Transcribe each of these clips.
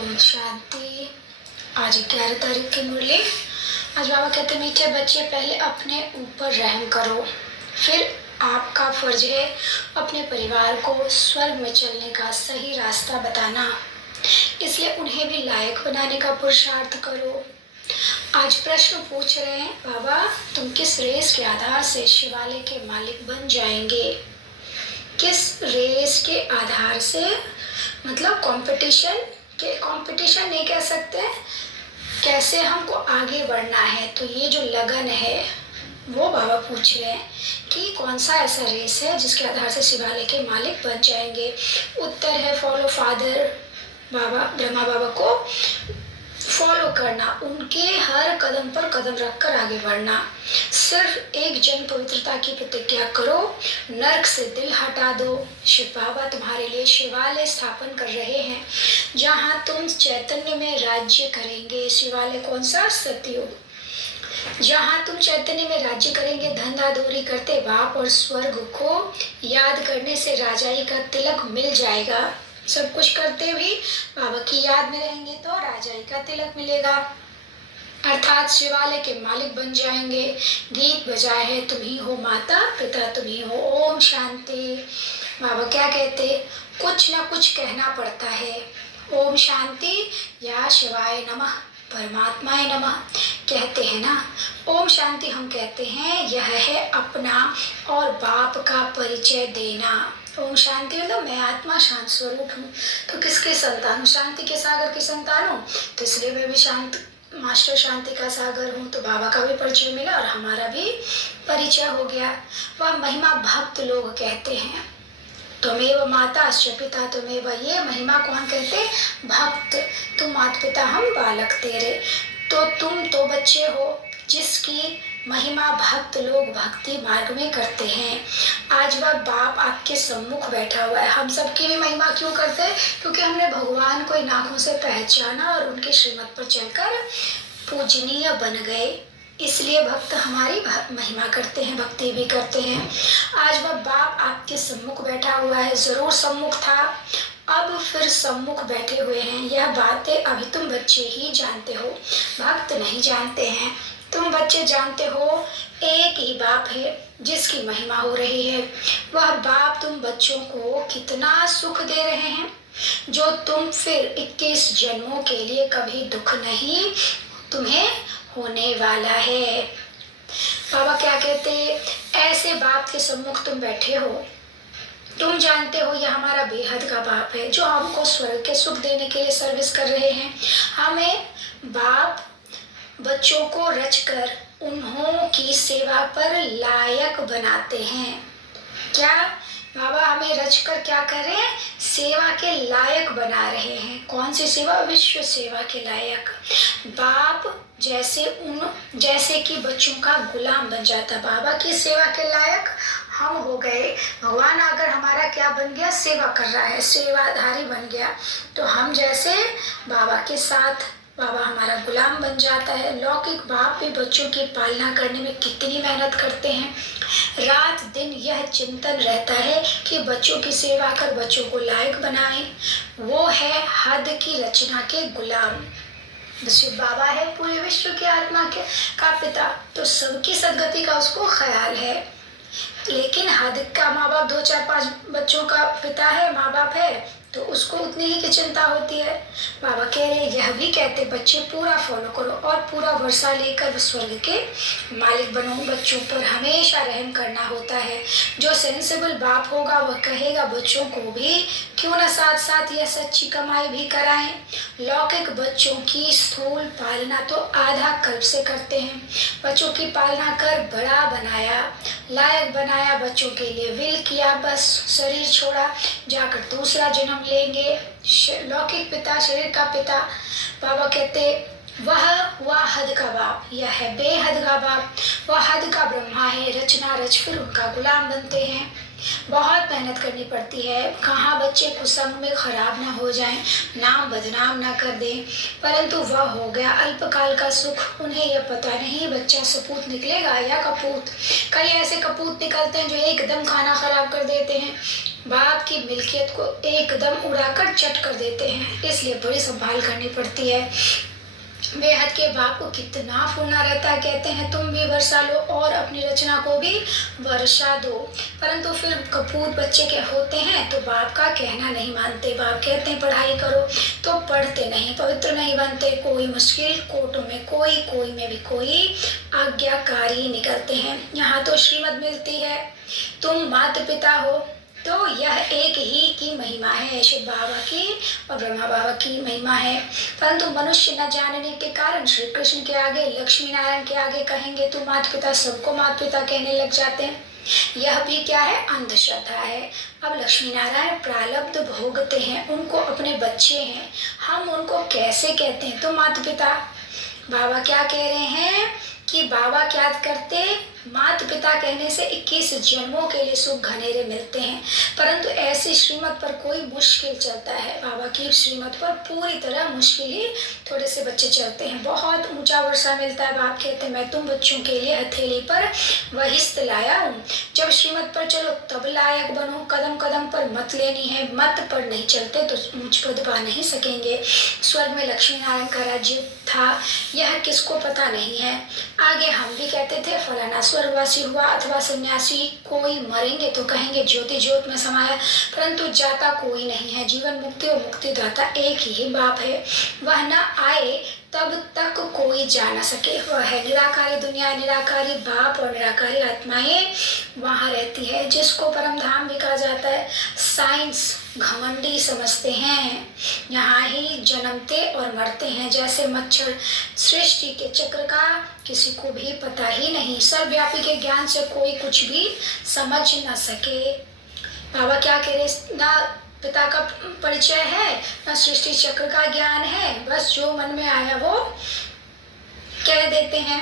ओम शांति। आज 11 तारीख की मुरली। आज बाबा कहते हैं मीठे बच्चे, पहले अपने ऊपर रहम करो, फिर आपका फर्ज है अपने परिवार को स्वर्ग में चलने का सही रास्ता बताना, इसलिए उन्हें भी लायक बनाने का पुरुषार्थ करो। आज प्रश्न पूछ रहे हैं, बाबा तुम किस रेस के आधार से शिवालय के मालिक बन जाएंगे? किस रेस के आधार से? मतलब कंपटीशन नहीं कह सकते, कैसे हमको आगे बढ़ना है। तो ये जो लगन है वो बाबा पूछ रहे हैं कि कौन सा ऐसा रेस है जिसके आधार से शिवालय के मालिक बन जाएंगे। उत्तर है फॉलो फादर बाबा, ब्रह्मा बाबा को फॉलो करना, उनके हर कदम पर कदम रखकर आगे बढ़ना। सिर्फ एक जन पवित्रता की प्रतिज्ञा करो, नरक से दिल हटा दो। शिव बाबा तुम्हारे लिए शिवालय स्थापन कर रहे हैं जहाँ तुम चैतन्य में राज्य करेंगे। शिवालय कौन सा? सतयुग। जहाँ तुम चैतन्य में राज्य करेंगे, धंधा दूरी करते बाप और स्वर्ग को याद करने से राजाई का तिलक मिल जाएगा। सब कुछ करते भी बाबा की याद में रहेंगे तो राजाई का तिलक मिलेगा, अर्थात शिवालय के मालिक बन जाएंगे। गीत बजाए है तुम ही हो माता पिता तुम ही हो। ओम शांति। बाबा क्या कहते, कुछ ना कुछ कहना पड़ता है। ओम शांति या शिवाय नमः, परमात्माय नमः कहते हैं ना। ओम शांति हम कहते हैं, यह है अपना और बाप का परिचय देना। ओम शांति मतलब मैं आत्मा शांत स्वरूप हूँ। तो किसके संतान हूँ? शांति के सागर की संतान हूँ, तो इसलिए मैं भी शांत मास्टर शांति का सागर हूँ। तो बाबा का भी परिचय मिला और हमारा भी परिचय हो गया। वह महिमा भक्त लोग कहते हैं, तुमेव माता अस्य पिता तुमेव। ये महिमा कौन कहते? भक्त। तुम माता पिता हम बालक तेरे। तो तुम तो बच्चे हो जिसकी महिमा भक्त लोग भक्ति मार्ग में करते हैं। आज वह बाप आपके सम्मुख बैठा हुआ है। हम सबकी भी महिमा क्यों करते हैं? क्योंकि हमने भगवान को इन आँखों से पहचाना और उनके श्रीमत पर चलकर पूजनीय बन गए, इसलिए भक्त हमारी महिमा करते हैं, भक्ति भी करते हैं। आज वह बाप आपके सम्मुख बैठा हुआ है, जरूर सम्मुख था, अब फिर सम्मुख बैठे हुए हैं। यह बातें अभी तुम बच्चे ही जानते हो, भक्त नहीं जानते हैं। तुम बच्चे जानते हो एक ही बाप है जिसकी महिमा हो रही है। वह बाप तुम बच्चों को कितना सुख दे रहे हैं जो तुम फिर 21 जन्मों के लिए कभी दुख नहीं तुम्हें होने वाला है। बाबा क्या कहते, ऐसे बाप के सम्मुख तुम बैठे हो, तुम जानते हो यह हमारा बेहद का बाप है जो हमको स्वर्ग के सुख देने के लिए सर्विस कर रहे हैं। हमें बाप बच्चों को रचकर उन्हों की सेवा पर लायक बनाते हैं। क्या बाबा हमें रचकर क्या कर रहे हैं? सेवा के लायक बना रहे हैं। कौन सी सेवा? विश्व सेवा के लायक। बाप जैसे कि बच्चों का गुलाम बन जाता, बाबा की सेवा के लायक हम हो गए। भगवान अगर हमारा क्या बन गया? सेवा कर रहा है, सेवाधारी बन गया, तो हम जैसे बाबा के साथ बाबा हमारा गुलाम बन जाता है। लौकिक बाप भी बच्चों की पालना करने में कितनी मेहनत करते हैं, रात दिन यह चिंतन रहता है कि बच्चों की सेवा कर बच्चों को लायक बनाएं। वो है हद की रचना के गुलाम। शिव बाबा है पूरे विश्व की आत्मा के का पिता, तो सबकी सदगति का उसको ख्याल है। लेकिन हद का माँ बाप 2 4 5 बच्चों का पिता है, माँ बाप है, तो उसको उतनी ही की चिंता होती है। बाबा कह रहे यह भी कहते बच्चे पूरा फॉलो करो और पूरा वर्षा लेकर स्वर्ग के मालिक बनो। बच्चों पर हमेशा रहम करना होता है। जो सेंसिबल बाप होगा वह कहेगा बच्चों को भी क्यों न साथ साथ यह सच्ची कमाई भी कराएं। लौकिक बच्चों की स्थूल पालना तो आधा कल्प से करते हैं। बच्चों की पालना कर बड़ा बनाया, लायक बनाया, बच्चों के लिए विल किया, बस शरीर छोड़ा, जाकर दूसरा जन्म लेंगे। लौकिक पिता शरीर का पिता। बाबा कहते वह हुआ हद का बाप, यह है बेहद का बाप। वह हद का ब्रह्मा है, रचना रच फिर उनका गुलाम बनते हैं। बहुत मेहनत करनी पड़ती है, कहाँ बच्चे कुसंग में खराब ना हो जाएं, नाम बदनाम ना कर दें, परंतु वह हो गया अल्पकाल का सुख। उन्हें यह पता नहीं बच्चा सपूत निकलेगा या कपूत। कई ऐसे कपूत निकलते हैं जो एकदम खाना खराब कर देते हैं। बाप की मिल्कियत को एकदम उड़ाकर चट कर देते हैं, इसलिए बड़ी संभाल करनी पड़ती है। बेहद के बाप को कितना फूलना रहता है, कहते हैं तुम भी वर्षा लो और अपनी रचना को भी वर्षा दो, परंतु फिर कपूत बच्चे के होते हैं तो बाप का कहना नहीं मानते। बाप कहते हैं पढ़ाई करो तो पढ़ते नहीं, पवित्र नहीं बनते, कोई मुश्किल कोटों में कोई में भी कोई आज्ञाकारी निकलते हैं। यहाँ तो श्रीमत मिलती है, तुम माता पिता हो तो यह एक ही की महिमा है, शिव बाबा की और ब्रह्मा बाबा की महिमा है। परंतु मनुष्य न जानने के कारण श्री कृष्ण के आगे, लक्ष्मी नारायण के आगे कहेंगे तो माता पिता, सबको माता पिता कहने लग जाते हैं। यह भी क्या है? अंधश्रद्धा है। अब लक्ष्मी नारायण प्रारब्ध भोगते हैं, उनको अपने बच्चे हैं, हम उनको कैसे कहते हैं तो माता पिता। बाबा क्या कह रहे हैं कि बाबा क्या करते, माता पिता कहने से 21 जन्मों के लिए सुख घनेरे मिलते हैं, परंतु ऐसी श्रीमत पर कोई मुश्किल चलता है। बाबा की श्रीमत पर पूरी तरह मुश्किल ही थोड़े से बच्चे चलते हैं। बहुत ऊंचा वर्षा मिलता है। बाप कहते हैं मैं तुम बच्चों के लिए हथेली पर वहिस्त लाया हूँ, जब श्रीमत पर चलो तब लायक बनो, कदम कदम पर मत लेनी है, मत पर नहीं चलते तो ऊंच पद पा नहीं सकेंगे। स्वर्ग में लक्ष्मी नारायण का राज्य था, यह किसको पता नहीं है। आगे हम भी कहते थे फलाना स्वर्गवासी हुआ अथवा सन्यासी, कोई मरेंगे तो कहेंगे ज्योति ज्योत में समाया, परंतु जाता कोई नहीं है। जीवन मुक्ति और मुक्तिदाता एक ही बाप है, वह न आए तब तक कोई जा न सके। वह है निराकारी दुनिया, निराकारी बाप और निराकारी आत्माएं वहाँ रहती है, जिसको परम धाम भी कहा जाता है। साइंस घमंडी समझते हैं, यहाँ ही जन्मते और मरते हैं जैसे मच्छर। सृष्टि के चक्र का किसी को भी पता ही नहीं, सर्वव्यापी के ज्ञान से कोई कुछ भी समझ न सके। बाबा क्या कह रहे, ना पिता का परिचय है ना सृष्टि चक्र का ज्ञान है, बस जो मन में आया वो कह देते हैं।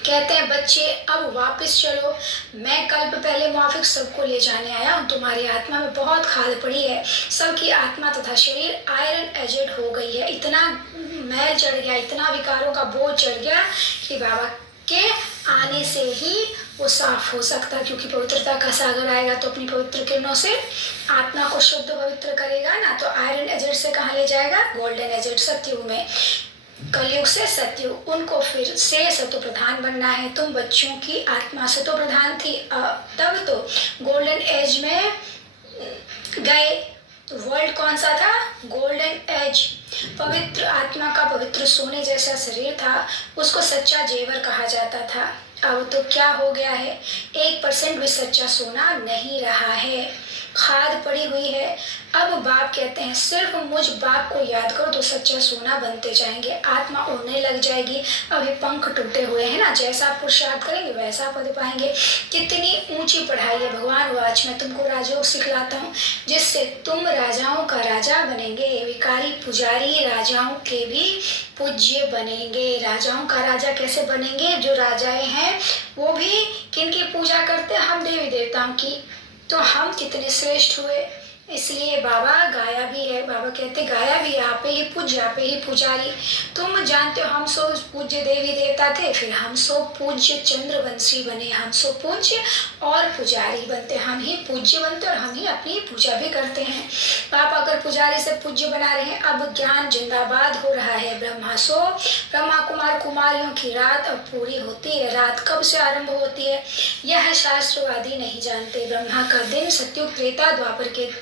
कहते हैं बच्चे अब वापस चलो, मैं कल्प पहले मुआफिक सबको ले जाने आया हूँ, तुम्हारी आत्मा में बहुत खाद पड़ी है, सबकी आत्मा तथा शरीर आयरन एजेड हो गई है, इतना मैल चढ़ गया, इतना विकारों का बोझ चढ़ गया कि बाबा के आने से ही वो साफ हो सकता, क्योंकि पवित्रता का सागर आएगा तो अपनी पवित्र किरणों से आत्मा को शुद्ध पवित्र करेगा ना। तो आयरन एजेड से कहाँ ले जाएगा? गोल्डन एजेड सतयुग में, कलयुग से सतयुग, उनको फिर से सतो प्रधान बनना है। तुम बच्चों की आत्मा सतो प्रधान थी, तब तो गोल्डन एज में गए। वर्ल्ड कौन सा था? Golden age. पवित्र आत्मा का पवित्र सोने जैसा शरीर था, उसको सच्चा जेवर कहा जाता था। अब तो क्या हो गया है, 1% भी सच्चा सोना नहीं रहा है, खाद पड़ी हुई है। अब बाप कहते हैं सिर्फ मुझ बाप को याद करो तो सच्चा सोना बनते जाएंगे, आत्मा उड़ने लग जाएगी। अभी पंख टूटे हुए हैं ना, जैसा आप पुरुषार्थ करेंगे वैसा पद पाएंगे। कितनी ऊंची पढ़ाई है भगवान, आज मैं तुमको राजयोग सिखलाता हूँ जिससे तुम राजाओं का राजा बनेंगे, विकारी पुजारी राजाओं के भी पूज्य बनेंगे। राजाओं का राजा कैसे बनेंगे? जो राजाएं हैं वो भी किनकी पूजा करते हैं? हम देवी देवताओं की। तो हम कितने श्रेष्ठ हुए, इसलिए बाबा गाया भी है। बाबा कहते गाया भी आप ही पूज्य, आप ही पुजारी। तुम जानते हो हम सो पूज्य देवी देवता थे, फिर हम सो पूज्य चंद्रवंशी बने, हम सो पूज्य और पुजारी बनते, हम ही पूज्य बनते और हम ही अपनी पूजा भी करते हैं। आप अगर पुजारी से पूज्य बना रहे हैं, अब ज्ञान जिंदाबाद हो रहा है। ब्रह्मा कुमार कुमारियों की रात अब पूरी होती है। रात कब से आरंभ होती है यह शास्त्रवादी नहीं जानते। ब्रह्मा का दिन सत्युग त्रेता द्वापर के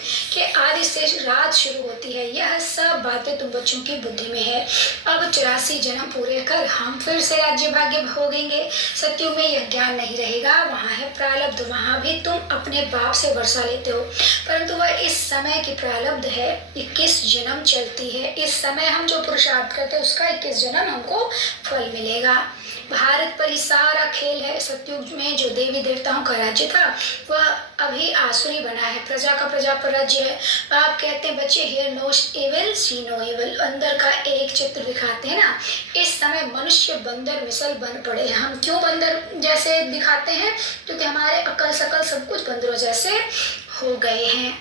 आदि से रात शुरू होती है। यह सब बातें तुम बच्चों की बुद्धि में है। अब 84 जन्म पूरे कर हम फिर से राज्य भाग्य भोगेंगे। सत्युग में यह ज्ञान नहीं रहेगा, वहाँ है प्रारब्ध, वहाँ भी तुम अपने बाप से वर्षा लेते हो, परंतु वह इस समय की प्रारब्ध है, 21 जन्म चलती है। इस समय हम जो पुरुषार्थ करते हैं उसका 21 जन्म हमको फल मिलेगा। भारत पर ही सारा खेल है। सतयुग में जो देवी देवताओं का राज्य था वह अभी आसुरी बना है, प्रजा का प्रजा पर राज्य है। आप कहते हैं बच्चे hear no evil see no evil, अंदर का एक चित्र दिखाते हैं ना। इस समय मनुष्य बंदर मिसल बन पड़े। हम क्यों बंदर जैसे दिखाते हैं? क्योंकि हमारे अकल सकल सब कुछ बंदरों जैसे हो गए हैं,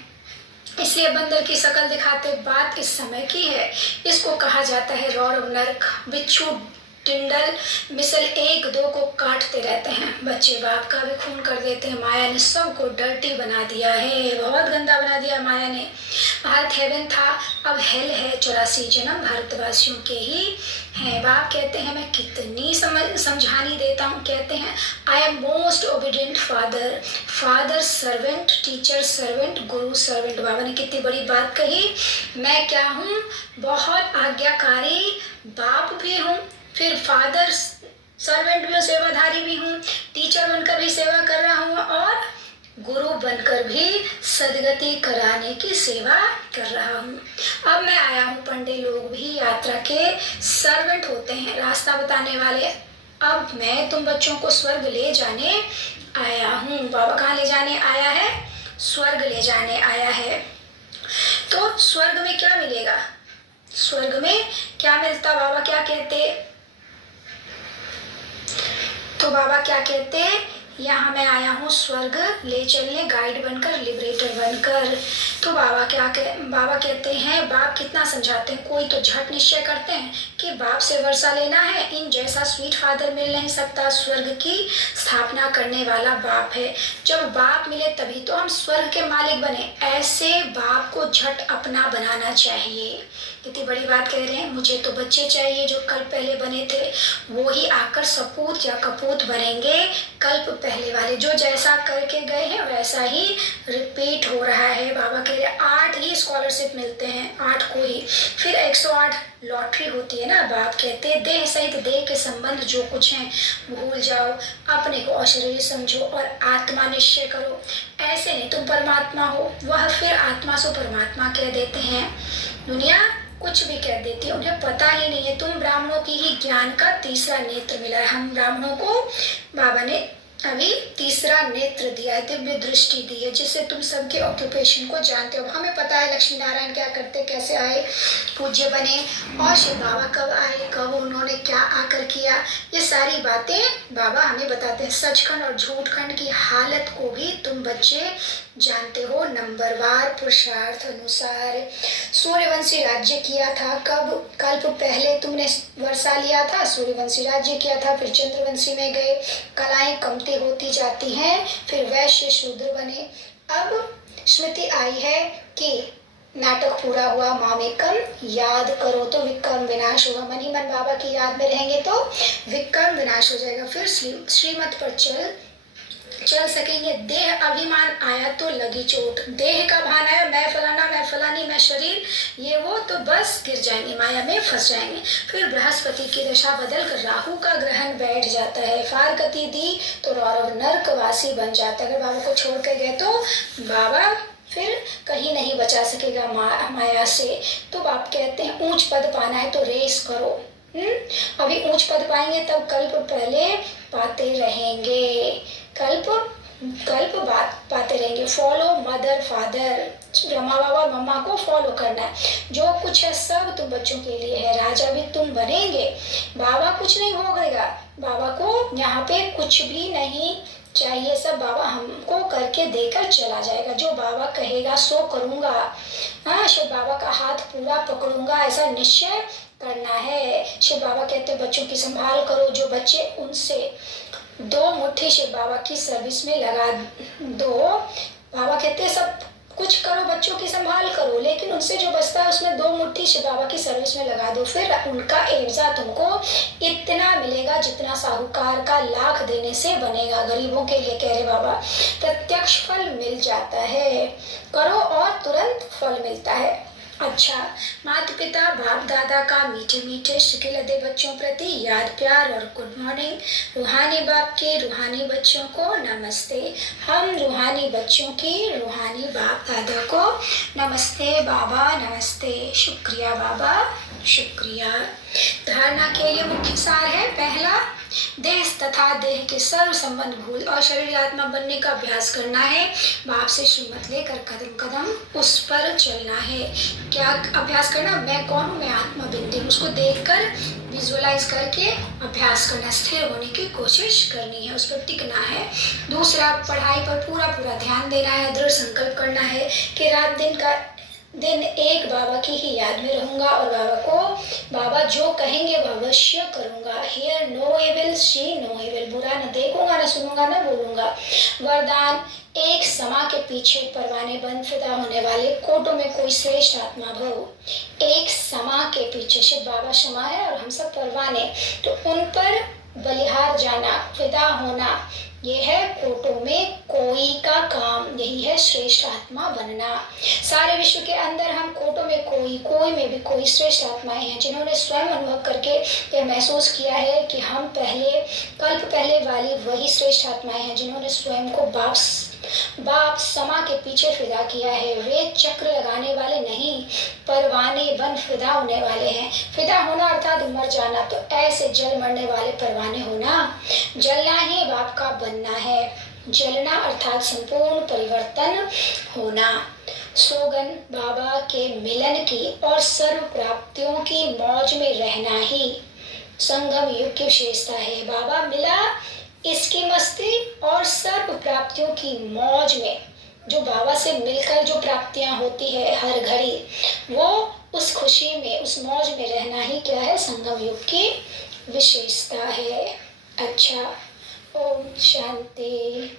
इसलिए बंदर की शकल दिखाते। बात इस समय की है, इसको कहा जाता है रौरव नरक। बिच्छू टिंडल मिसल एक दो को काटते रहते हैं। बच्चे बाप का भी खून कर देते हैं। माया ने सबको डर्टी बना दिया है, बहुत गंदा बना दिया माया ने। भारत हेवन था, अब हेल है। 84 जन्म भारतवासियों के ही हैं। बाप कहते हैं मैं कितनी समझानी देता हूँ। कहते हैं I am most obedient father, father servant, teacher servant, Guru servant. बाबा ने कितनी बड़ी बात कही। मैं क्या हूँ? बहुत आज्ञाकारी बाप भी हूँ, फिर फादर सर्वेंट भी, सेवाधारी भी हूँ, टीचर बनकर भी सेवा कर रहा हूँ और गुरु बनकर भी सदगति कराने की सेवा कर रहा हूँ। अब मैं आया हूँ। पंडित लोग भी यात्रा के सर्वेंट होते हैं, रास्ता बताने वाले। अब मैं तुम बच्चों को स्वर्ग ले जाने आया हूँ। बाबा कहाँ ले जाने आया है? स्वर्ग ले जाने आया है। तो स्वर्ग में क्या मिलेगा? स्वर्ग में क्या मिलता? बाबा क्या कहते? तो बाबा क्या कहते हैं? यहाँ मैं आया हूँ स्वर्ग ले चलने, गाइड बनकर, लिबरेटर बनकर। तो बाबा कहते हैं, बाप कितना समझाते हैं। कोई तो झट निश्चय करते हैं कि बाप से वर्षा लेना है, इन जैसा स्वीट फादर मिल नहीं सकता। स्वर्ग की स्थापना करने वाला बाप है। जब बाप मिले तभी तो हम स्वर्ग के मालिक बने। ऐसे बाप को झट अपना बनाना चाहिए। कितनी बड़ी बात कह रहे हैं। मुझे तो बच्चे चाहिए जो कल्प पहले बने थे, वो ही आकर सपूत या कपूत बनेंगे। कल्प पहले वाले जो जैसा करके गए हैं वैसा ही रिपीट हो रहा है। बाबा कह रहे 8 ही स्कॉलरशिप मिलते हैं, 8 को ही। फिर 108 लॉटरी होती है ना। बाप कहते देह सहित देह के संबंध जो कुछ हैं भूल जाओ, अपने को अशरीर समझो और आत्मा निश्चय करो। ऐसे नहीं तुम परमात्मा हो। वह फिर आत्मा से परमात्मा कह देते हैं। दुनिया कुछ भी कह देती है, उन्हें पता ही नहीं है। तुम ब्राह्मणों की ही ज्ञान का तीसरा नेत्र मिला है। हम ब्राह्मणों को बाबा ने अभी तीसरा नेत्र दिया है, दिव्य दृष्टि दी है, जिससे तुम सबके ऑक्यूपेशन को जानते हो। हमें पता है लक्ष्मी नारायण क्या करते, कैसे आए, पूज्य बने, और शिव बाबा कब आए, कब उन्होंने क्या आकर किया, ये सारी बातें बाबा हमें बताते हैं। सचखंड और झूठखंड की हालत को भी तुम बच्चे जानते हो नंबरवार पुरुषार्थ अनुसार। सूर्यवंशी राज्य किया था कब? कल्प पहले तुमने वर्षा लिया था, सूर्यवंशी राज्य किया था, फिर चंद्रवंशी में गए, कलाएं कमती होती जाती हैं, फिर वैश्य शूद्र बने। अब स्मृति आई है कि नाटक पूरा हुआ, मामेकम याद करो तो विक्रम विनाश होगा। मन ही मन बाबा की याद में रहेंगे तो विक्रम विनाश हो जाएगा। फिर श्रीमत पर चल सकेंगे। देह अभिमान आया तो लगी चोट, देह का भान आया, मैं फलाना, मैं फलानी, मैं शरीर, ये वो, तो बस गिर जाएंगे, माया में फंस जाएंगे। फिर बृहस्पति की दशा बदल कर राहु का ग्रहण बैठ जाता है। फारगति दी तो रौरव नर्कवासी बन जाता है। अगर बाबा को छोड़ कर गए तो बाबा फिर कहीं नहीं बचा सकेगा माया से। तो बाप कहते हैं ऊंच पद पाना है तो रेस करो। अभी ऊंच पद पाएंगे तब कल्प पहले पाते रहेंगे, कल्प बात पाते रहेंगे। फॉलो मदर फादर, ब्रह्मा बाबा मम्मा को फॉलो करना है। जो कुछ है सब तुम बच्चों के लिए है। राजा भी तुम बनेंगे। बाबा कुछ नहीं भोगेगा, बाबा को यहाँ पे कुछ भी नहीं चाहिए, सब बाबा हमको करके देकर चला जाएगा। जो बाबा कहेगा सो करूँगा। हाँ, शिव बाबा का हाथ पूरा पकड़ूंगा, ऐसा निश्चय करना है। शिव बाबा कहते बच्चों की संभाल करो। जो बच्चे उनसे 2 मुट्ठी शिव बाबा की सर्विस में लगा दो। बाबा कहते सब कुछ करो, बच्चों की संभाल करो, लेकिन उनसे जो बचता है उसमें 2 मुट्ठी शिव बाबा की सर्विस में लगा दो। फिर उनका एवजा तुमको इतना मिलेगा जितना साहूकार का लाख देने से बनेगा। गरीबों के लिए कह रहे बाबा, प्रत्यक्ष फल मिल जाता है, करो और तुरंत फल मिलता है। अच्छा, माता पिता बाप दादा का मीठे मीठे शिकिल अदे बच्चों प्रति याद प्यार और गुड मॉर्निंग। रूहानी बाप के रूहानी बच्चों को नमस्ते। हम रूहानी बच्चों की रूहानी बाप दादा को नमस्ते बाबा, नमस्ते। शुक्रिया बाबा, शुक्रिया। धारणा के लिए मुख्य सार है, पहला, देह तथा देह के सर्व संबंध भूल और शरीर आत्मा बनने का अभ्यास करना है। बाप से श्रीमत लेकर कदम कदम उस पर चलना है। क्या अभ्यास करना? मैं कौन हूँ? मैं आत्मा बिंदी हूँ। उसको देखकर विजुअलाइज करके अभ्यास करना, स्थिर होने की कोशिश करनी है, उस पर टिकना है। दूसरा, पढ़ाई पर पूरा पूरा ध्यान देना है, दृढ़ संकल्प करना है कि रात दिन का दिन एक बाबा की ही याद में रहूंगा और बाबा जो कहेंगे वह अवश्य करूंगा। Hear no evil, see no evil, बुरा न देखूंगा, न सुनूंगा, न बोलूंगा। वरदान, एक समा के पीछे परवाने बन फिदा होने वाले कोटों में कोई श्रेष्ठ आत्मा भव। एक समा के पीछे, शिव बाबा क्षमा है और हम सब परवाने, तो उन पर बलिहार जाना, फिदा होना, ये है कोटों में कोई का काम, यही है श्रेष्ठ आत्मा बनना। सारे विश्व के अंदर हम कोटों में कोई में भी कोई श्रेष्ठ आत्माएं हैं जिन्होंने स्वयं अनुभव करके यह महसूस किया है कि हम कल्प पहले वाली वही श्रेष्ठ आत्माएं हैं जिन्होंने स्वयं को बाप समा के पीछे फिदा किया है। वे चक्र लगाने वाले नहीं, परवाने बन फिदा होने वाले हैं। फिदा होना अर्थात मर जाना, तो ऐसे जल मरने वाले परवाने होना। जलना ही बाप का बनना है। जलना अर्थात संपूर्ण परिवर्तन होना। स्लोगन, बाबा के मिलन की और सर्व प्राप्तियों की मौज में रहना ही संगम युग की विशेषता है। बाबा मिला इसकी मस्ती और सर्व प्राप्तियों की मौज में, जो बाबा से मिलकर जो प्राप्तियां होती है हर घड़ी, वो उस खुशी में, उस मौज में रहना ही क्या है, संगम युग की विशेषता है। अच्छा, ओम शांति।